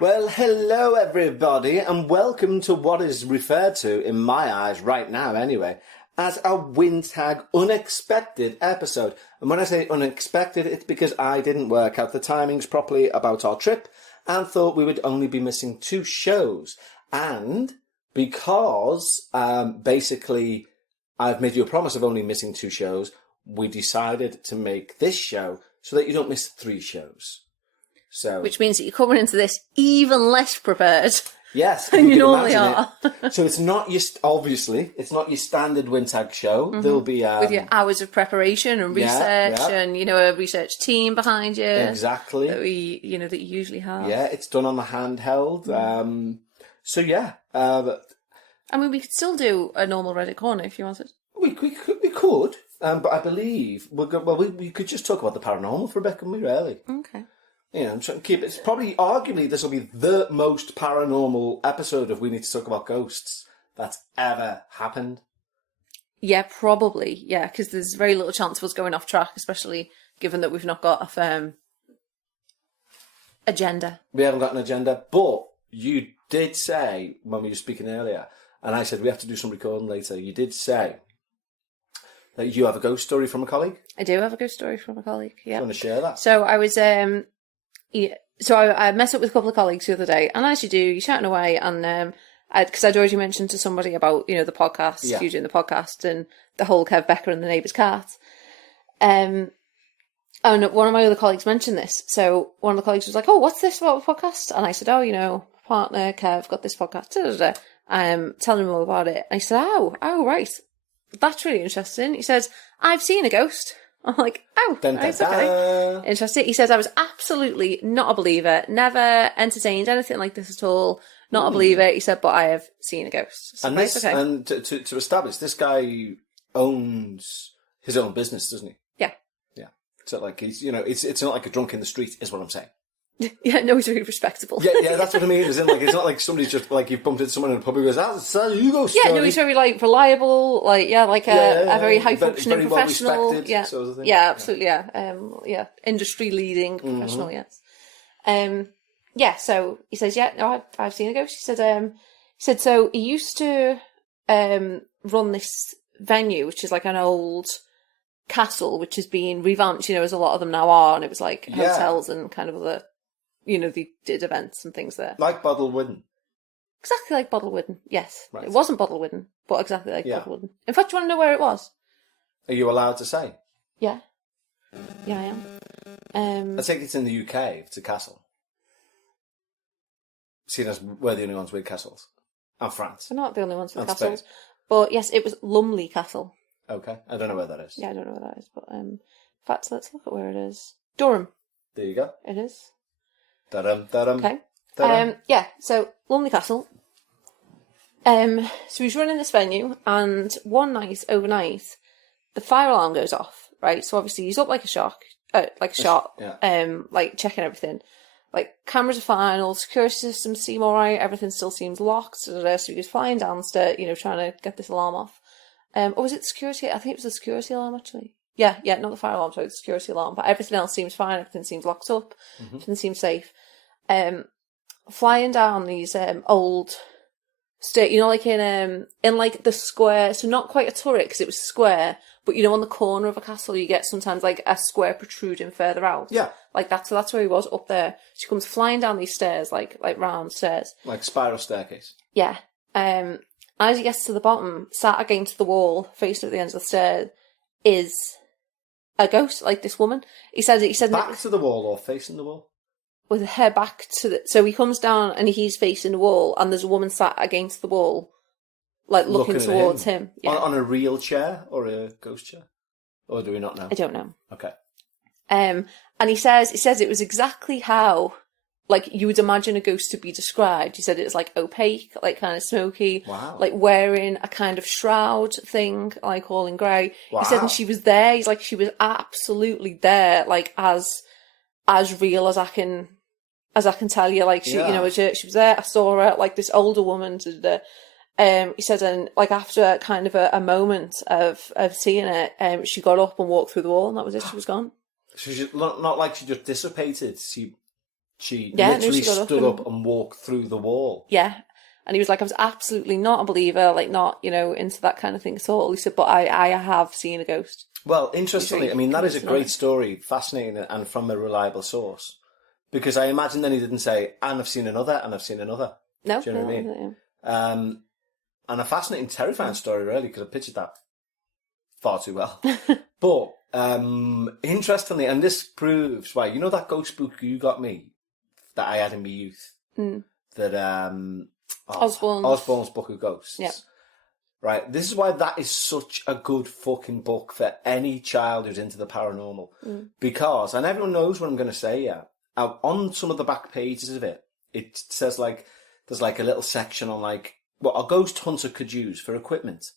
Well, hello everybody, and welcome to what is referred to, in my eyes right now anyway, as a Wintag unexpected episode. And when I say unexpected, it's because I didn't work out the timings properly about our trip and thought we would only be missing 2 shows. And because, basically, I've made you a promise of only missing 2 shows, we decided to make this show so that you don't miss 3 shows. So, which means that you're coming into this even less prepared. Yes, than you normally are. So it's not obviously it's not your standard Wintag show. Mm-hmm. There'll be with your hours of preparation and research, and a research team behind you. Exactly. That we that you usually have. Yeah, it's done on the handheld. So yeah, I mean, we could still do a normal Reddit corner if you wanted. We could, but I believe we could just talk about the paranormal for a bit, couldn't we? Really? Okay. I'm trying to keep it. It's probably, arguably, this will be the most paranormal episode of We Need to Talk About Ghosts that's ever happened. Yeah, probably. Yeah, because there's very little chance of us going off track, especially given that we've not got a firm agenda. We haven't got an agenda, but you did say, when we were speaking earlier, and I said we have to do some recording later, you did say that you have a ghost story from a colleague? I do have a ghost story from a colleague, yeah. Do you want to share that? So I was... I met up with a couple of colleagues the other day, and as you do, you're chatting away, and because I'd already mentioned to somebody about the podcast, you doing the podcast, and the whole Kev Becker and the neighbour's cat. And one of my other colleagues mentioned this, so one of the colleagues was like, "Oh, what's this about a podcast?" And I said, "Oh, my partner Kev got this podcast." Telling him all about it, and he said, "Oh, right, that's really interesting." He says, "I've seen a ghost." I'm like, oh, right, okay. Interesting. He says, I was absolutely not a believer, never entertained anything like this at all, not a believer. He said, but I have seen a ghost. So and to establish, this guy owns his own business, doesn't he? Yeah. Yeah. So like he's, it's not like a drunk in the street, is what I'm saying. Yeah, no, he's really respectable. Yeah, that's what I mean. It's not like somebody's just like you've bumped into someone in the pub who goes, "That's a Hugo story." Yeah, no, he's very reliable, a very high functioning professional. Well yeah, sort of thing. Yeah, absolutely. Yeah, industry leading professional. Yes. So he says, "Yeah, no, I've seen a ghost." He said, so he used to run this venue, which is like an old castle, which has been revamped, as a lot of them now are, and it was like hotels and kind of other. They did events and things there. Like Bottlewood. Exactly like Bottlewood, yes. Right. It wasn't Bottlewood, but exactly like Bottlewood. In fact, do you want to know where it was? Are you allowed to say? Yeah. Yeah, I am. I think it's in the UK, it's a castle. Seen as we're the only ones with castles. And France. We're not the only ones with and castles. Spain. But yes, it was Lumley Castle. Okay, I don't know where that is. Yeah, I don't know where that is. But in fact, let's look at where it is. Durham. There you go. It is. Okay. So Lumley Castle. So he's running this venue, and one night, overnight, the fire alarm goes off, right? So obviously he's up like a shot, checking everything. Like, cameras are fine, all security systems seem alright, everything still seems locked, so he goes flying downstairs, trying to get this alarm off. Or was it the security? I think it was the security alarm, actually. Yeah, not the fire alarm, sorry, the security alarm. But everything else seems fine, everything seems locked up, everything seems safe. Flying down these old stairs, like in like the square, so not quite a turret because it was square, but on the corner of a castle you get sometimes like a square protruding further out. Yeah. Like that, so that's where he was, up there. She comes flying down these stairs, like round stairs. Like spiral staircase. Yeah. As he gets to the bottom, sat against the wall, facing at the end of the stairs, is a ghost, like this woman. He said back to the wall or facing the wall? With her back to the... So he comes down and he's facing the wall, and there's a woman sat against the wall, like looking towards him. Yeah. On a real chair or a ghost chair? Or do we not know? I don't know. Okay. And he says it was exactly how, like, you would imagine a ghost to be described. He said it was like opaque, like kind of smoky, like wearing a kind of shroud thing, like all in grey. Wow. He said, and she was there. He's like, she was absolutely there, like as real as I can tell you. Like she, she was there. I saw her, like this older woman. He said, and like after kind of a moment of seeing it, she got up and walked through the wall, and that was it. She was gone. So she not like she just dissipated. She She Yeah, no, literally she got stood up up and walked through the wall. Yeah. And he was like, I was absolutely not a believer, like not, into that kind of thing at all. He said, but I have seen a ghost. Well, interestingly, I mean, that is a great it. story, fascinating, and from a reliable source. Because I imagine then he didn't say, and I've seen another, and I've seen another. No, Do you know what I mean? And a fascinating, terrifying story, really, because I pictured that far too well. But, interestingly, and this proves why, you know that ghost book you got me, that I had in my youth? That, Osborne's Book of Ghosts. Yeah. Right, this is why that is such a good fucking book for any child who's into the paranormal. Because, and everyone knows what I'm going to say, yeah, on some of the back pages of it, it says like, there's like a little section on like, what a ghost hunter could use for equipment.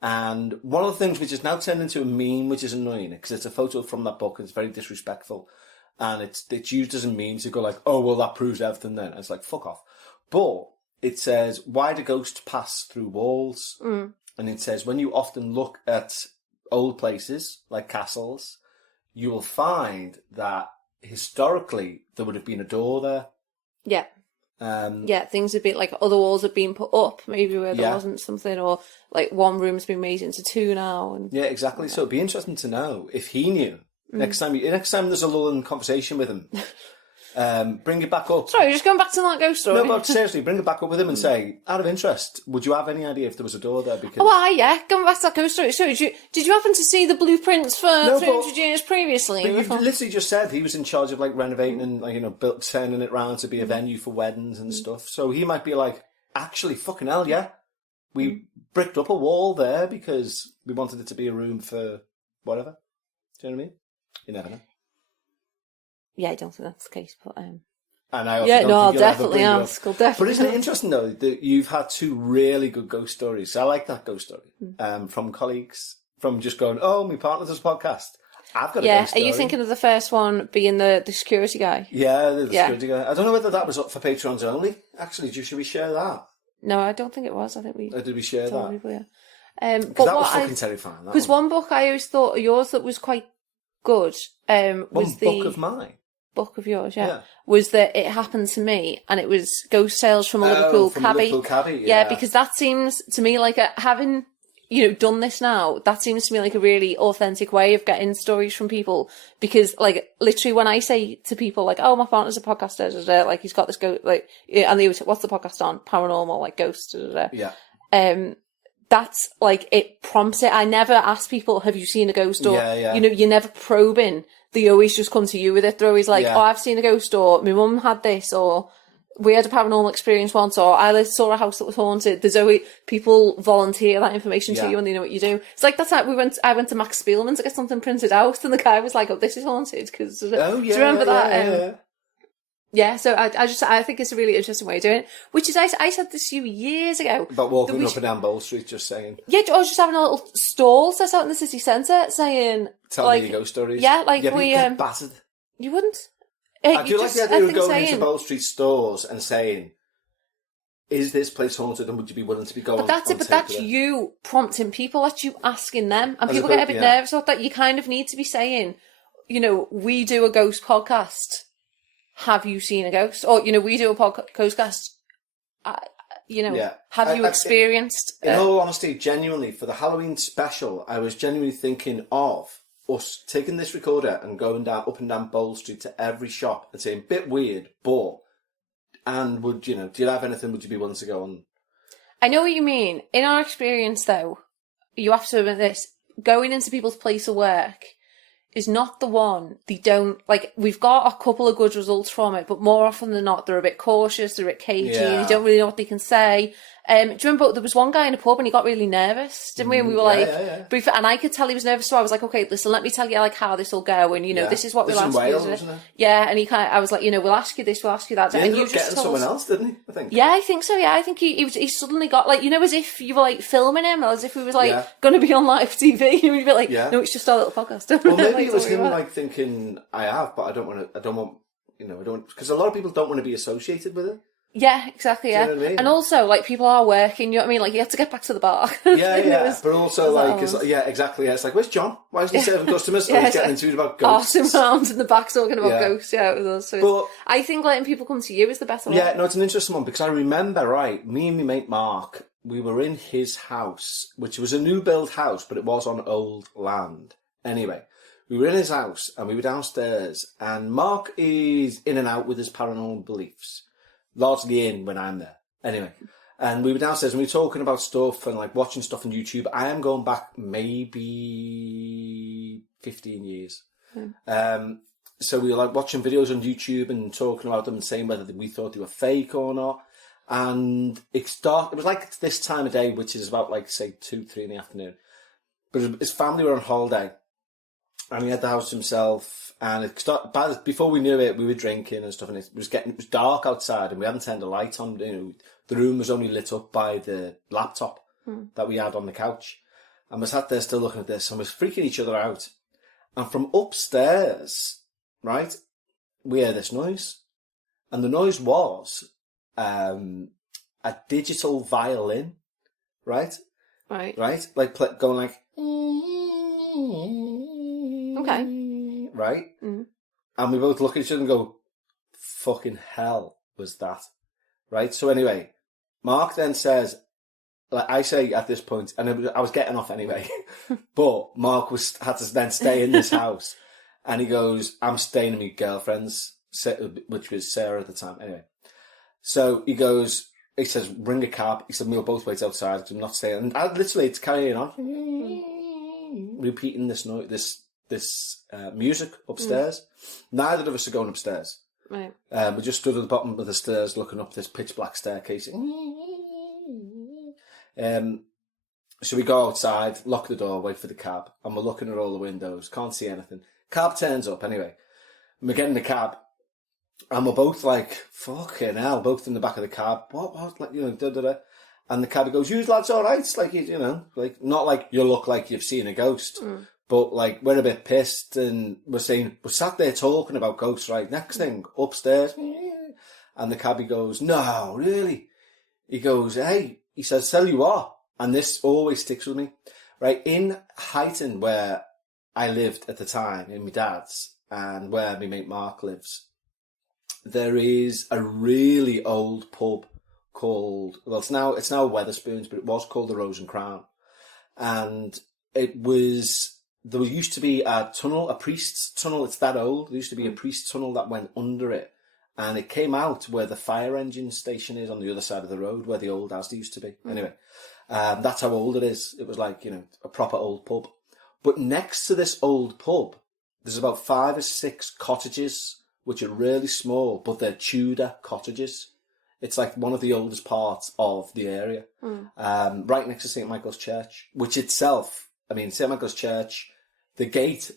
And one of the things which is now turned into a meme, which is annoying, because it's a photo from that book and it's very disrespectful. And it's used as a meme to go like, oh, well, that proves everything then. And it's like, fuck off. But it says, why do ghosts pass through walls? And it says, when you often look at old places, like castles, you will find that historically there would have been a door there. Yeah. Things have been, like, other walls have been put up, maybe where there wasn't something, or, like, one room's been made into two now. And yeah, exactly. So it'd be interesting to know if he knew. Next time there's a lull in conversation with him, bring it back up. Sorry, just going back to that ghost story. No, but seriously, bring it back up with him and say, out of interest, would you have any idea if there was a door there? Because Going back to that ghost story. So, did you happen to see the blueprints for 300 years previously? But you've literally just said he was in charge of like renovating and like turning it round to be a venue for weddings and stuff. So he might be like, actually, fucking hell, yeah, we bricked up a wall there because we wanted it to be a room for whatever. Do you know what I mean? You never know. Yeah, I don't think that's the case, but And I also yeah, don't no, think I'll you'll definitely ever bring ask. I'll definitely. But isn't it interesting though that you've had two really good ghost stories? I like that ghost story from colleagues, from just going, oh, my partner does a podcast. I've got a ghost story. Are you thinking of the first one being the security guy? Yeah, the security guy. I don't know whether that was up for patrons only. Actually, should we share that? No, I don't think it was. I think we. Or did we share that? People, yeah. But that was fucking terrifying. Because one book I always thought of yours that was quite good was the book of mine. Book of yours, was that it happened to me, and it was ghost tales from a Liverpool cabbie. Yeah, because that seems to me like having done this now. That seems to me like a really authentic way of getting stories from people. Because like literally, when I say to people like, "Oh, my partner's a podcaster," like he's got this ghost, like, and they would say, "What's the podcast on?" Paranormal, like ghosts. Yeah. That's like, it prompts it. I never ask people, have you seen a ghost? Or, you're never probing. They always just come to you with it. They're always like, oh, I've seen a ghost, or my mum had this, or we had a paranormal experience once, or I saw a house that was haunted. There's always people volunteer that information to you and they know what you do. It's like, that's how I went to Max Spielman's to get something printed out, and the guy was like, oh, this is haunted. Cause, do you remember that? Yeah, so I think it's a really interesting way of doing it. Which is, I said this to you years ago. About walking up and down Bowl Street, just saying. Yeah, or just having a little stall set out in the city centre saying... Telling me ghost stories. Yeah, like but you get battered. You wouldn't? I do like the idea of going into Bowl Street stores and saying, is this place haunted and would you be willing to be going? But that's you prompting people, that's you asking them. And people get a bit nervous about that. You kind of need to be saying, we do a ghost podcast. Have you seen a ghost? Or, we do a podcast. Have you experienced... In all honesty, genuinely, for the Halloween special, I was genuinely thinking of us taking this recorder and going up and down Bowl Street to every shop and saying, bit weird, but... And would, do you have anything, would you be willing to go on? I know what you mean. In our experience, though, you have to admit this, going into people's place of work is not the one. They don't, like, we've got a couple of good results from it, but more often than not, they're a bit cautious, they're a bit cagey, they don't really know what they can say. Do you remember, there was one guy in a pub and he got really nervous, didn't we? And we were brief, and I could tell he was nervous, so I was like, okay, listen, let me tell you, like, how this will go, and, this is what we'll ask you. Wasn't it? Yeah, and I was like, we'll ask you this, we'll ask you that. He and ended up getting someone else, didn't he, I think? Yeah, I think so, I think he suddenly got, like, as if you were, like, filming him, or as if he was, like, going to be on live TV, and we'd be like, no, it's just our little podcast. Well, maybe it was him, like, thinking, I have, but I don't want, because a lot of people don't want to be associated with it. Yeah, exactly. Yeah, Do you know what I mean? And also, like, people are working. You know what I mean? Like, you have to get back to the bar. Yeah. But also, like, exactly. Yeah, it's like, where's John? Why isn't he serving customers? He's getting interviewed about ghosts. Arsing around in the back talking about ghosts. Yeah, with us. So I think letting people come to you is the better way. Yeah, no, it's an interesting one because I remember, right, me and my mate Mark, we were in his house, which was a new build house, but it was on old land. Anyway, we were in his house and we were downstairs, and Mark is in and out with his paranormal beliefs. Largely in when I'm there. Anyway, and we were downstairs and we were talking about stuff and like watching stuff on YouTube. I am going back maybe 15 years. So we were like watching videos on YouTube and talking about them and saying whether we thought they were fake or not. And it was like this time of day, which is about like, say, 2, 3 in the afternoon. But his family were on holiday and he had the house to himself. And before we knew it, we were drinking and stuff, and it was dark outside, and we hadn't turned a light on. You know, the room was only lit up by the laptop that we had on the couch, and we sat there still looking at this, and was freaking each other out. And from upstairs, right, we heard this noise, and the noise was a digital violin, right, like going like. Okay. Right? And we both look at each other and go, fucking hell was that? Right? So anyway, Mark then says, like I say at this point, and I was getting off anyway, but Mark had to then stay in this house. And he goes, I'm staying with my girlfriend's, which was Sarah at the time. Anyway. So he says, ring a cab. He said, we'll both wait outside because I'm not staying. And I literally, it's carrying on, repeating this note, this music upstairs. Neither of us are going upstairs. Right. We just stood at the bottom of the stairs looking up this pitch black staircase. So we go outside, lock the door, wait for the cab, and we're looking at all the windows, can't see anything. Cab turns up anyway. And we get in the cab, and we're both like, fucking hell, both in the back of the cab. What, like, you know, da-da-da. And the cabbie goes, you lads all right? It's like, you know, like, not like you look like you've seen a ghost. But, like, we're a bit pissed and we're sat there talking about ghosts, right? Next thing, upstairs. And the cabbie goes, no, really? He goes, hey, he says, tell you what. And this always sticks with me. Right, in Highton, where I lived at the time, in my dad's, and where my mate Mark lives, there is a really old pub called, well, it's now Weatherspoons, but it was called the Rose and Crown. And there used to be a tunnel, a priest's tunnel. It's that old. There used to be a priest's tunnel that went under it. And it came out where the fire engine station is on the other side of the road, where the old Asda used to be. Anyway, that's how old it is. It was like, you know, a proper old pub. But next to this old pub, there's about 5 or 6 cottages, which are really small, but they're Tudor cottages. It's like one of the oldest parts of the area. Right next to St. Michael's Church, which itself, I mean, St. Michael's Church, the gate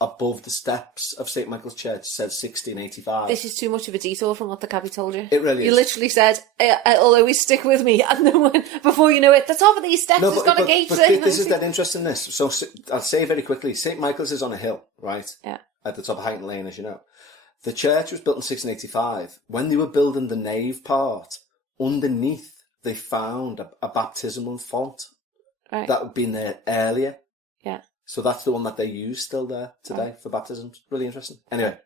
above the steps of St. Michael's Church says 1685. This is too much of a detour from what the cabbie told you. It really is. You literally said, it'll always stick with me. And then before you know it, the top of these steps has got a gate. But this is that interesting, this. So I'll say very quickly, St. Michael's is on a hill, right? Yeah. At the top of Highton Lane, as you know. The church was built in 1685. When they were building the nave part, underneath they found a baptismal font. Right. That had been there earlier. Yeah. So that's the one that they use still there today for baptisms. Really interesting. Anyway,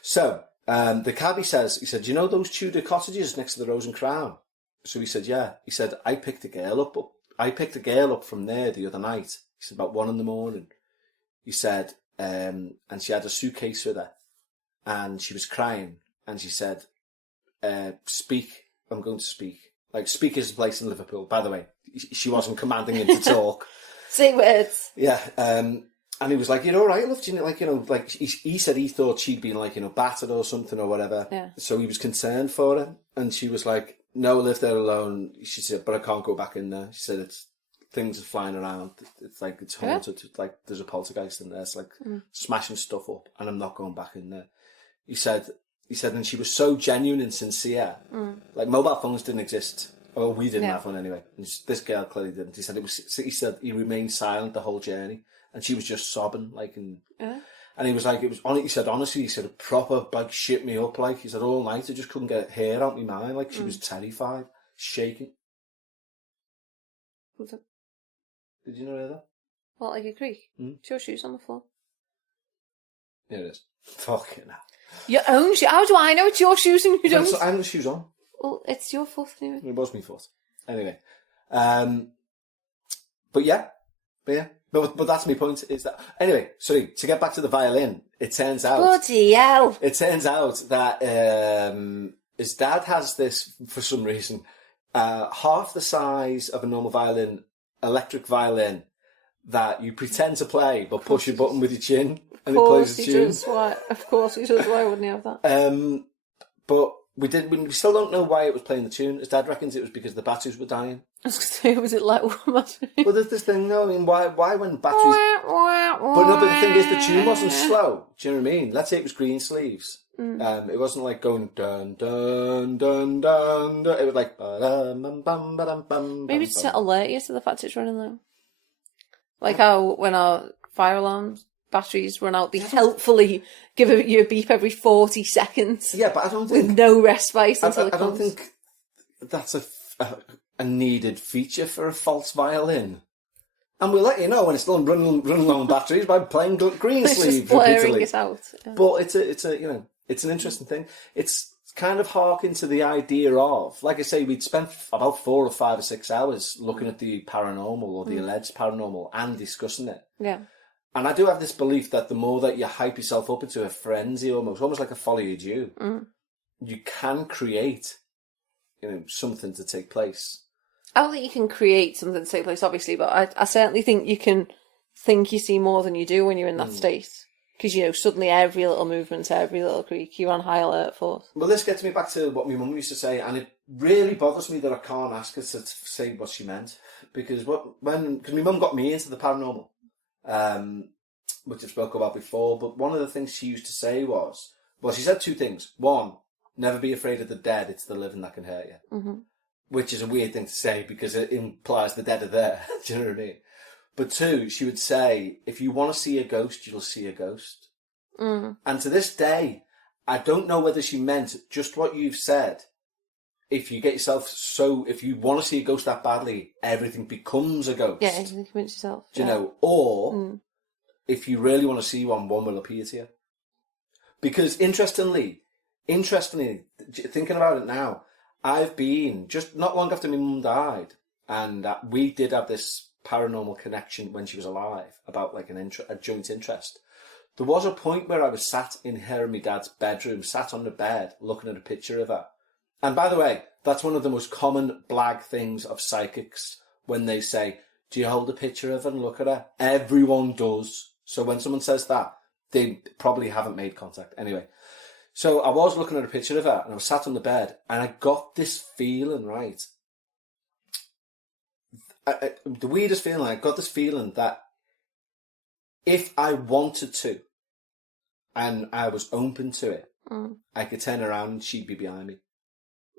so the cabbie says, he said, do you know those Tudor cottages next to the Rose and Crown? So he said, yeah. He said, I picked a girl up from there the other night. He said, about 1 a.m. He said, and she had a suitcase with her. And she was crying. And she said, speak. I'm going to speak. Like, speak is a place in Liverpool. By the way, she wasn't commanding him to talk. Say words. Yeah. And he was like, you're all right, love. Like, he said he thought she'd been, like, battered or something or whatever. Yeah. So he was concerned for her. And she was like, no, I live there alone. She said, but I can't go back in there. She said, things are flying around. It's like, it's haunted. Yeah. It's like, there's a poltergeist in there. It's like smashing stuff up. And I'm not going back in there. He said, and she was so genuine and sincere. Like, mobile phones didn't exist. Well, we didn't have one anyway. And this girl clearly didn't. He said he remained silent the whole journey. And she was just sobbing, like, And he was like, it was on it. He said, honestly, he said, it proper, like, shit me up. Like, he said, all night, I just couldn't get hair out my mind. Like, she was terrified, shaking. What's it? Did you know that? What, like a creak? It's your shoes on the floor. Here it is. Fucking hell. Your own shoes? How do I know it's your shoes and you don't? I haven't got shoes on. Well, it's your foot anyway. It was my foot. Anyway. But that's my point, is that... Anyway, sorry, to get back to the violin, it turns out... Bloody hell. It turns out that his dad has this, for some reason, half the size of a normal violin, electric violin, that you pretend to play, but push your button with your chin, and it plays the tune. Of course he does. Why wouldn't he have that? But we still don't know why it was playing the tune. His dad reckons it was because the batteries were dying. I was going to say, was it like one battery? Well, there's this thing, no, I mean, why when batteries... But the thing is, the tune wasn't slow. Do you know what I mean? Let's say it was Green Sleeves. It wasn't like going dun dun dun dun dun. It was like ba-dum, bum, ba-dum, bum, maybe bum, to alert you to the fact it's running low. Like how when our fire alarms batteries run out, they helpfully give you a beep every 40 seconds. Yeah, but I don't think... With no respite until it I comes. don't think that's a needed feature for a false violin. And we'll let you know when it's still running low on batteries by playing Green Sleeve just blaring repeatedly. it out. Yeah. But it's an interesting thing. It's kind of harking to the idea of, like I say, we'd spent about 4 or 5 or 6 hours looking at the paranormal or the alleged paranormal and discussing it. Yeah. And I do have this belief that the more that you hype yourself up into a frenzy, almost like a folie à jeu, you can create, something to take place. I don't think you can create something to take place, obviously, but I certainly think you can think you see more than you do when you're in that state. Because, suddenly every little movement, every little creak, you're on high alert for. Well, this gets me back to what my mum used to say, and it really bothers me that I can't ask her to say what she meant. Because my mum got me into the paranormal, which I've spoken about before, but one of the things she used to say was, well, she said 2 things. 1, never be afraid of the dead, it's the living that can hurt you. Mm-hmm. Which is a weird thing to say because it implies the dead are there. Do you know what I mean? But 2, she would say, if you want to see a ghost, you'll see a ghost. And to this day, I don't know whether she meant just what you've said. If you get yourself if you want to see a ghost that badly, everything becomes a ghost. Yeah, you convince yourself. Do you know? Or, if you really want to see one will appear to you. Because interestingly, thinking about it now, I've been, just not long after my mum died, and we did have this paranormal connection when she was alive, about like a joint interest. There was a point where I was sat in her and my dad's bedroom, sat on the bed, looking at a picture of her. And by the way, that's one of the most common blag things of psychics, when they say, do you hold a picture of her and look at her? Everyone does. So when someone says that, they probably haven't made contact. Anyway, so I was looking at a picture of her, and I was sat on the bed, and I got this feeling, right? The weirdest feeling, I got this feeling that if I wanted to, and I was open to it, I could turn around and she'd be behind me.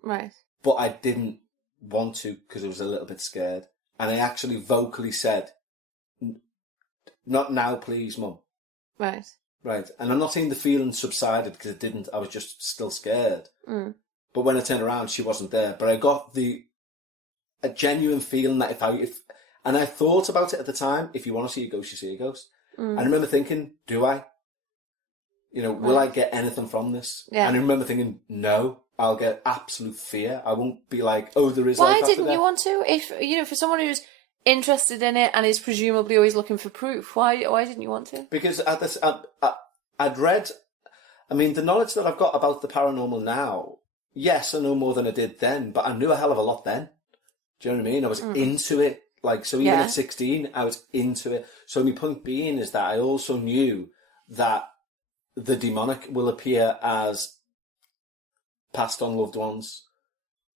Right. But I didn't want to because I was a little bit scared. And I actually vocally said, not now, please, Mum. Right. Right. And I'm not saying the feeling subsided because it didn't. I was just still scared. But when I turned around, she wasn't there. But I got a genuine feeling that and I thought about it at the time, if you want to see a ghost, you see a ghost. I remember thinking, do I? Will I get anything from this? Yeah. And I remember thinking, no, I'll get absolute fear. I won't be like, oh, there is life after death. Why didn't you want to? If, for someone who's interested in it and is presumably always looking for proof, why didn't you want to? Because I'd read, the knowledge that I've got about the paranormal now, yes, I know more than I did then, but I knew a hell of a lot then. Do you know what I mean? I was into it. Even at 16, I was into it. So my point being is that I also knew that the demonic will appear as passed on loved ones.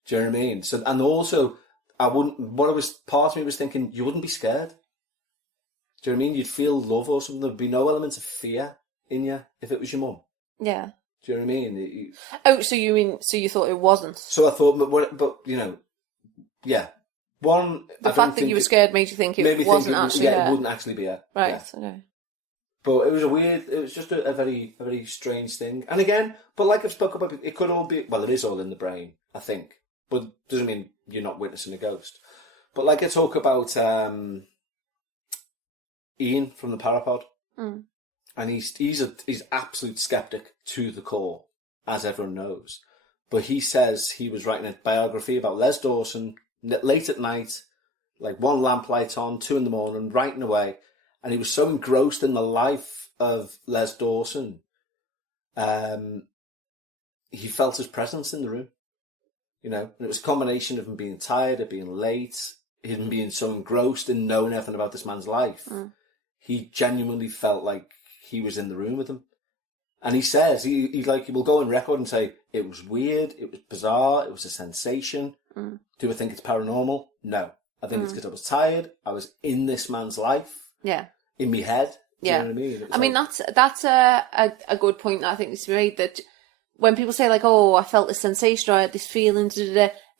Do you know what I mean? So, and also, part of me was thinking, you wouldn't be scared. Do you know what I mean? You'd feel love or something. There'd be no element of fear in you if it was your mum. Yeah. Do you know what I mean? So you thought it wasn't? So I thought, but yeah. The fact that you were scared made you think it wasn't actually it wouldn't actually be her. Right, yeah. okay. But it was just a very, very strange thing. And again, but like I've spoken about, it could all be, well, it is all in the brain, I think. But doesn't mean you're not witnessing a ghost. But like I talk about Ian from the Parapod, and he's absolute skeptic to the core, as everyone knows. But he says he was writing a biography about Les Dawson late at night, like one lamplight on, 2 a.m, writing away. And he was so engrossed in the life of Les Dawson, he felt his presence in the room, you know. And it was a combination of him being tired, of being late, him being so engrossed in knowing everything about this man's life. He genuinely felt like he was in the room with him. And he says, he will go on record and say, it was weird, it was bizarre, it was a sensation. Do I think it's paranormal? No. I think it's because I was tired, I was in this man's life. Yeah. In my head. Do you know what I mean? I mean, that's a good point that I think is made, that when people say, like, oh, I felt this sensation or I had this feeling,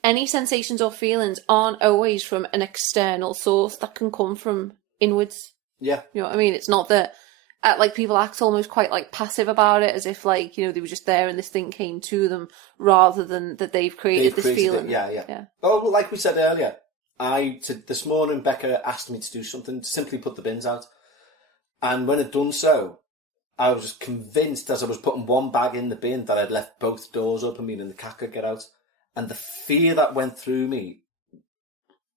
any sensations or feelings aren't always from an external source. That can come from inwards. Yeah. You know what I mean? It's not that, like, people act almost quite, like, passive about it, as if, like, you know, they were just there and this thing came to them, rather than that they've created this feeling. Yeah. Oh, well, like we said earlier, this morning, Becca asked me to do something, to simply put the bins out. And when I'd done so, I was convinced as I was putting one bag in the bin that I'd left both doors open, meaning the cat could get out. And the fear that went through me,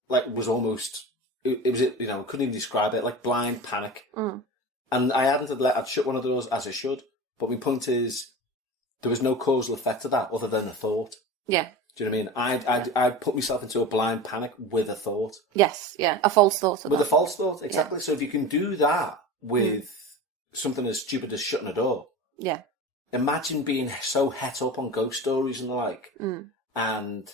like, was almost, it was, you know, I couldn't even describe it, like blind panic. And I'd shut one of the doors as I should. But my point is, there was no causal effect to that other than a thought. Yeah. Do you know what I mean? I'd put myself into a blind panic with a thought. Yes, yeah, a false thought. With a false thought, exactly. Yeah. So if you can do that with something as stupid as shutting a door. Yeah. Imagine being so het up on ghost stories and the like. And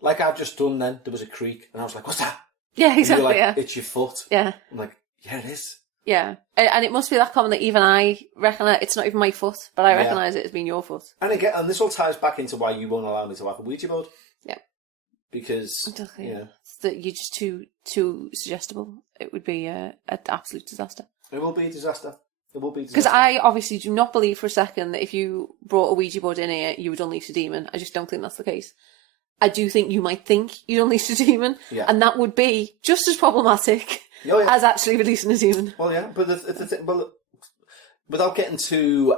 like I've just done then, there was a creak and I was like, what's that? Yeah, exactly. And you're like, it's your foot. Yeah. I'm like, yeah, it is. Yeah. And it must be that common that even I recognise, it's not even my foot, but I recognise it as being your foot. And again, and this all ties back into why you won't allow me to have a Ouija board. Yeah. Because, you know. That you're just too suggestible. It would be an absolute disaster. It will be a disaster. It will be a disaster. Because I obviously do not believe for a second that if you brought a Ouija board in here, you would unleash a demon. I just don't think that's the case. I do think you might think you'd unleash a demon, and that would be just as problematic as actually releasing a demon. Well, yeah, but well, without getting too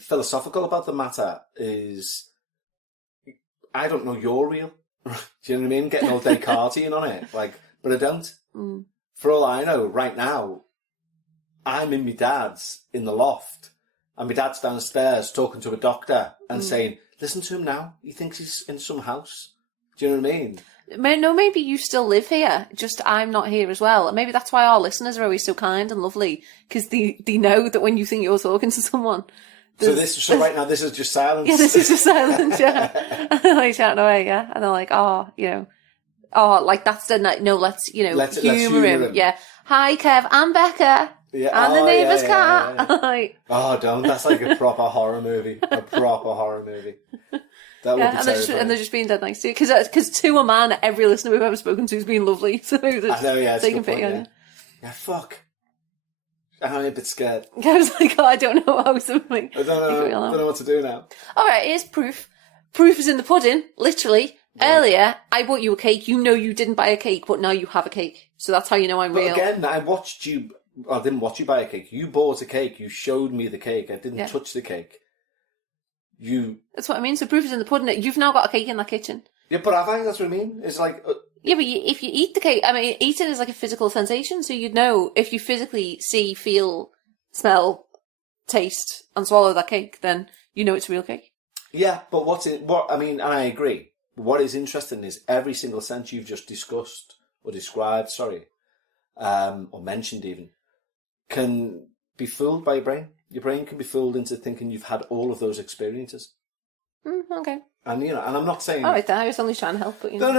philosophical about the matter, is I don't know you're real. Do you know what I mean? Getting all Descartesian on it, like, but I don't. For all I know, right now, I'm in my dad's in the loft, and my dad's downstairs talking to a doctor and saying, listen to him now. He thinks he's in some house. Do you know what I mean? No, maybe you still live here, just I'm not here as well. And maybe that's why our listeners are always so kind and lovely, because they know that when you think you're talking to someone... So right now, this is just silence? Yeah, this is just silence, yeah. And they're like shouting away, yeah. And they're like, like that's the... No, let's humour him. Yeah. Hi, Kev, I'm Becca. Yeah. And the neighbour's cat. Yeah. Oh, don't. That's like a proper horror movie. A proper horror movie. That would be terrifying. And they're just being dead nice to you. Because to a man, every listener we've ever spoken to has been lovely. So I know, yeah. They can pity on you. Yeah, fuck. I'm a bit scared. I was like, I don't know how something. I don't know what to do now. Alright, here's proof. Proof is in the pudding, literally. Yeah. Earlier, I bought you a cake. You know you didn't buy a cake, but now you have a cake. So that's how you know I'm real. Again, I didn't watch you buy a cake. You bought a cake. You showed me the cake. I didn't touch the cake. That's what I mean. So proof is in the pudding. You've now got a cake in that kitchen. Yeah, but have I? That's what I mean. It's like... Yeah, but if you eat the cake... I mean, eating is like a physical sensation, so you'd know if you physically see, feel, smell, taste, and swallow that cake, then you know it's real cake. Yeah, but and I agree. What is interesting is every single sense you've just discussed, or described, or mentioned even, can be fooled by your brain. Your brain can be fooled into thinking you've had all of those experiences. Okay. And, and I'm not saying... All right, then, I was only trying to help, but, No.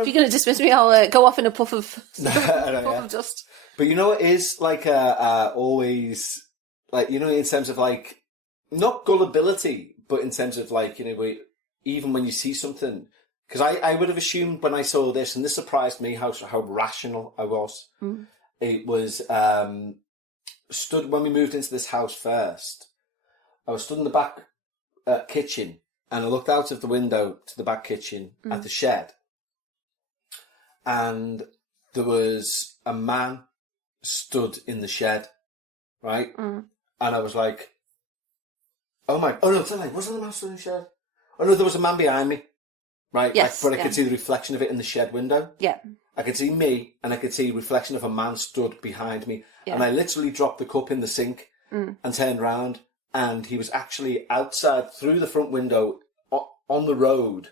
If you're going to dismiss me, I'll go off in a puff of dust. But, it is, like, always, like, in terms of, like, not gullibility, but in terms of, like, even when you see something... Because I would have assumed when I saw this, and this surprised me how rational I was. It was stood when we moved into this house first. I was stood in the back kitchen, and I looked out of the window to the back kitchen at the shed, and there was a man stood in the shed, right? And I was like, oh no, wasn't the man stood in the shed? Oh no, there was a man behind me, right? Yes, but I could see the reflection of it in the shed window. Yeah. I could see me, and I could see a reflection of a man stood behind me. Yeah. And I literally dropped the cup in the sink and turned round, and he was actually outside through the front window on the road,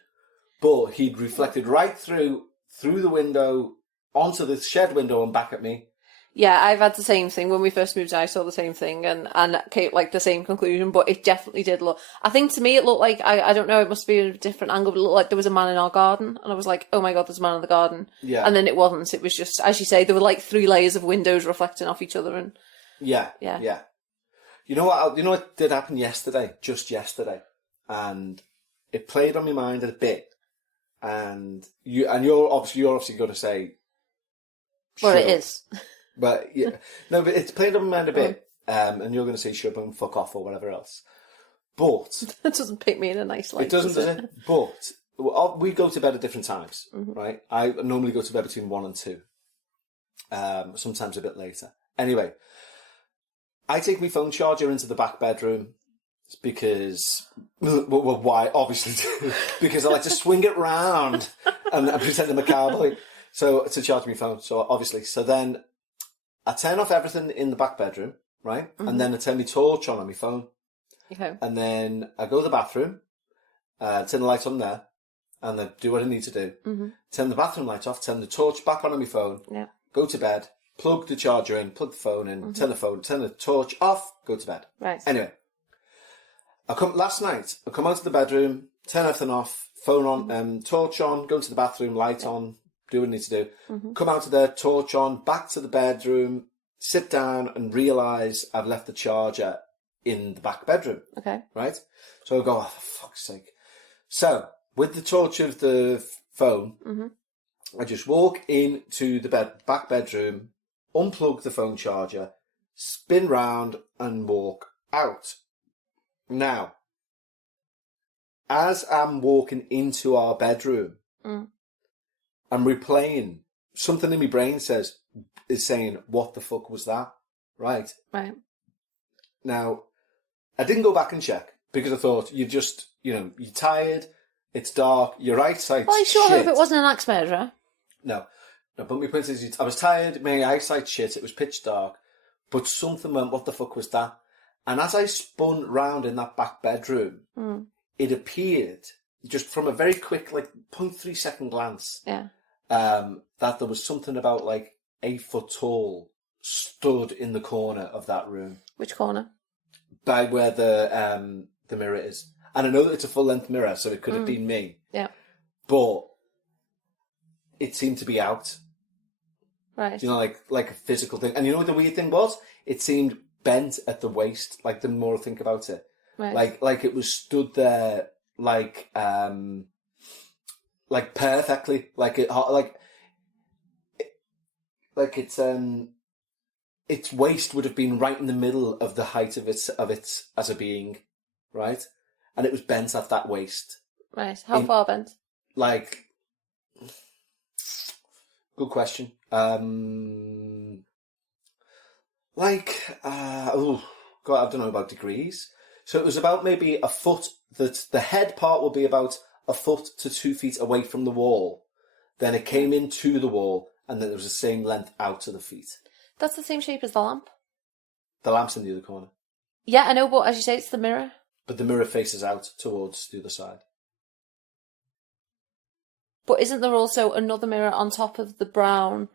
but he'd reflected right through the window onto the shed window and back at me. Yeah, I've had the same thing. When we first moved out, I saw the same thing and came like the same conclusion, but it definitely did look... I think to me it looked like, I don't know, it must be a different angle, but it looked like there was a man in our garden, and I was like, oh my god, there's a man in the garden. Yeah. And then it wasn't. It was just, as you say, there were like 3 layers of windows reflecting off each other, and... Yeah. You know what did happen just yesterday, and it played on my mind a bit, and you're obviously going to say... Well, sure. it is. But yeah, no, but it's played on my mind a bit, and you're going to say shut up and fuck off or whatever else. But that doesn't pick me in a nice light. It doesn't, does it? But we go to bed at different times, right? I normally go to bed between 1 and 2, sometimes a bit later. Anyway, I take my phone charger into the back bedroom because, well, why? Obviously, because I like to swing it round and pretend I'm a cowboy. So to charge my phone. So obviously, then I turn off everything in the back bedroom, right? And then I turn my torch on my phone. Okay. And then I go to the bathroom, turn the light on there, and then do what I need to do. Turn the bathroom light off, turn the torch back on my phone, go to bed, plug the charger in, plug the phone in, turn the torch off, go to bed. Right. Anyway, last night, I come out of the bedroom, turn everything off, phone on, torch on, go into the bathroom, light on, do what I need to do. Come out of there, torch on, back to the bedroom, sit down and realise I've left the charger in the back bedroom. Okay. Right? So I go, oh, for fuck's sake. So, with the torch of the phone, I just walk into the back bedroom, unplug the phone charger, spin round and walk out. Now, as I'm walking into our bedroom, I'm replaying. Something in my brain is saying, what the fuck was that? Right. Now, I didn't go back and check because I thought you're tired, it's dark, your eyesight's Well, I sure shit. hope it wasn't an axe murderer. No, but my point is, I was tired, my eyesight's shit, it was pitch dark, but something went, what the fuck was that? And as I spun round in that back bedroom, it appeared, just from a very quick, 0.3 second glance, that there was something about 8 foot tall stood in the corner of that room. Which corner? By where the mirror is. And I know that it's a full length mirror, so it could have been me. Yeah. But it seemed to be out. Right. You know, like a physical thing. And you know what the weird thing was? It seemed bent at the waist, the more I think about it. Right. Like it was stood there perfectly. Its waist would have been right in the middle of the height of its as a being, right? And it was bent at that waist. Right. How far bent? Good question. God, I don't know about degrees. So it was about maybe a foot. That the head part will be about a foot to 2 feet away from the wall. Then it came into the wall, and then it was the same length out to the feet. That's the same shape as the lamp. The lamp's in the other corner. Yeah, I know, but as you say, it's the mirror. But the mirror faces out towards the other side. But isn't there also another mirror on top of the brown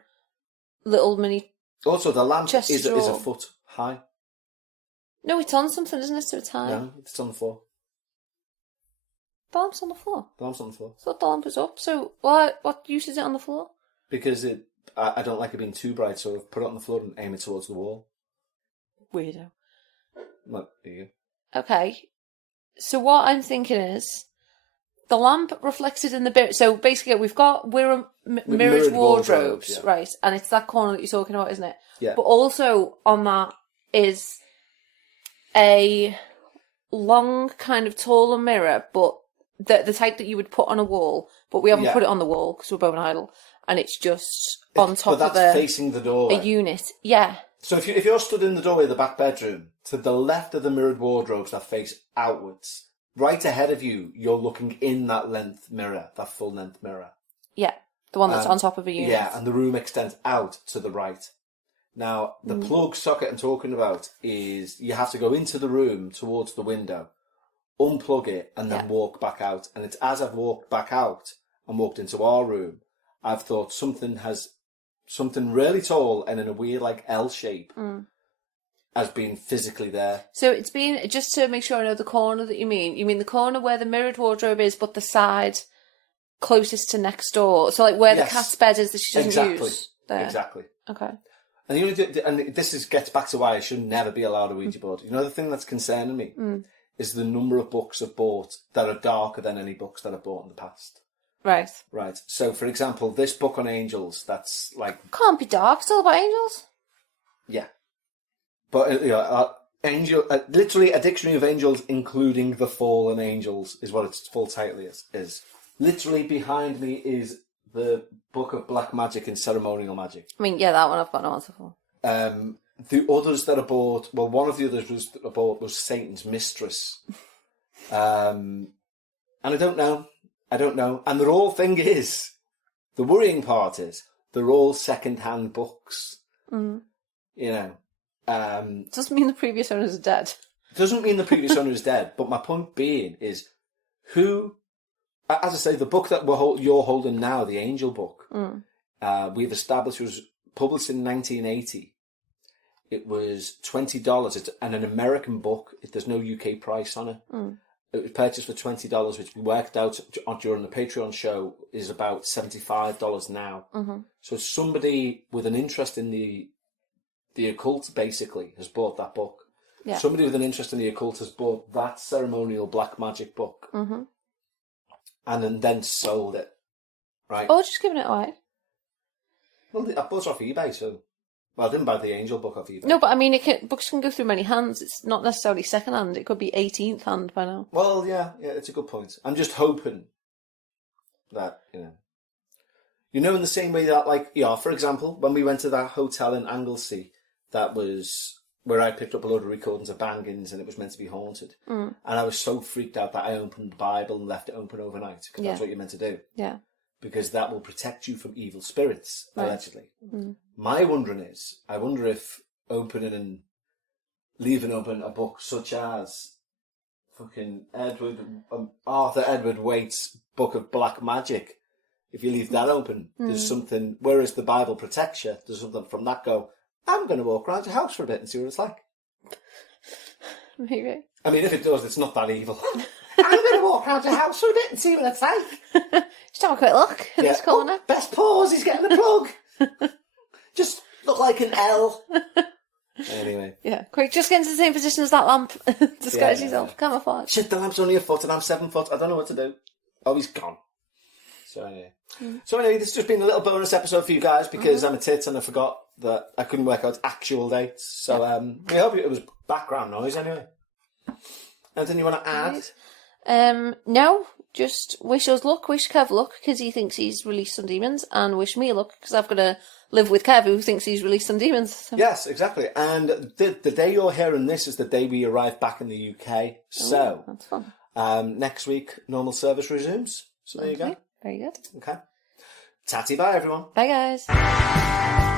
little mini... Also, the lamp chest is a drawer? foot high. No, it's on something, isn't it? So it's high. No, it's on the floor. The lamp's on the floor. The lamp's on the floor. I thought the lamp was up. So what use is it on the floor? Because I don't like it being too bright, so I've put it on the floor and aim it towards the wall. Weirdo. Well, there you go. Okay. So what I'm thinking is, the lamp reflected in the mirror. So basically, we're mirrored wardrobes, yeah. right? And it's that corner that you're talking about, isn't it? Yeah. But also on that is a long, kind of taller mirror, but the type that you would put on a wall, but we haven't put it on the wall because we're bone idle, and it's just on top of facing the doorway. A unit. Yeah. So if you're stood in the doorway of the back bedroom, to the left of the mirrored wardrobes that face outwards, right ahead of you, you're looking in that length mirror, that full length mirror. Yeah, the one that's on top of a unit. Yeah, and the room extends out to the right. Now, the plug socket I'm talking about is you have to go into the room towards the window, unplug it, and then walk back out. And it's as I've walked back out and walked into our room, I've thought something really tall and in a weird like L shape has been physically there. So it's been, just to make sure I know the corner that you mean the corner where the mirrored wardrobe is, but the side closest to next door. So like where the cat's bed is that she doesn't use. There. Exactly. Okay. And this gets back to why I should never be allowed a Ouija board. You know, the thing that's concerning me is the number of books I've bought that are darker than any books that I've bought in the past. Right. Right. So, for example, this book on angels, that's like... Can't be dark, it's all about angels. Yeah. But, literally a dictionary of angels, including the fallen angels, is what its full title is. Literally behind me is the Book of Black Magic and Ceremonial Magic. I mean, yeah, that one I've got no answer for. The others that I bought, well, one of the others I bought was Satan's Mistress. And I don't know. And the whole thing is, the worrying part is, they're all second-hand books. You know. Doesn't mean the previous owners are dead. Doesn't mean the previous owner is dead, but my point being is, who... As I say, the book that you're holding now, the Angel book, we've established was published in 1980. It was $20. It's an American book. There's no UK price on it. It was purchased for $20, which we worked out during the Patreon show is about $75 now. So somebody with an interest in the occult, basically, has bought that book. Yeah. Somebody with an interest in the occult has bought that ceremonial black magic book. And then sold it, right? Or just giving it away. Well, I bought it off eBay, so... Well, I didn't buy the Angel book off eBay. No, but I mean, books can go through many hands. It's not necessarily second-hand. It could be 18th hand by now. Well, yeah, it's a good point. I'm just hoping that, You know, in the same way that, like, for example, when we went to that hotel in Anglesey, that was... where I picked up a load of recordings of bangings and it was meant to be haunted. And I was so freaked out that I opened the Bible and left it open overnight, because that's what you're meant to do. Yeah. Because that will protect you from evil spirits, allegedly. My wondering is, I wonder if opening and leaving open a book such as fucking Arthur Edward Waite's Book of Black Magic, if you leave that open, there's something, whereas the Bible protects you, there's something from that go, I'm going to walk around your house for a bit and see what it's like. Maybe. I mean, if it does, it's not that evil. I'm going to walk around your house for a bit and see what it's like. Just have a quick look in this corner. Oh, best pause, he's getting the plug. Just look like an L. Anyway. Yeah, quick, just get into the same position as that lamp. Disguise yourself, camouflage. Shit, the lamp's only a foot and I'm 7 foot. I don't know what to do. Oh, he's gone. So anyway, this has just been a little bonus episode for you guys because I'm a tit and I forgot that I couldn't work out actual dates. So I hope it was background noise anyway. Anything you want to add? No, just wish us luck, wish Kev luck because he thinks he's released some demons, and wish me luck because I've got to live with Kev who thinks he's released some demons. So. Yes, exactly. And the day you're hearing this is the day we arrive back in the UK. So that's fun. Next week, normal service resumes. So there you go. Very good. Okay. Tatty bye, everyone. Bye, guys.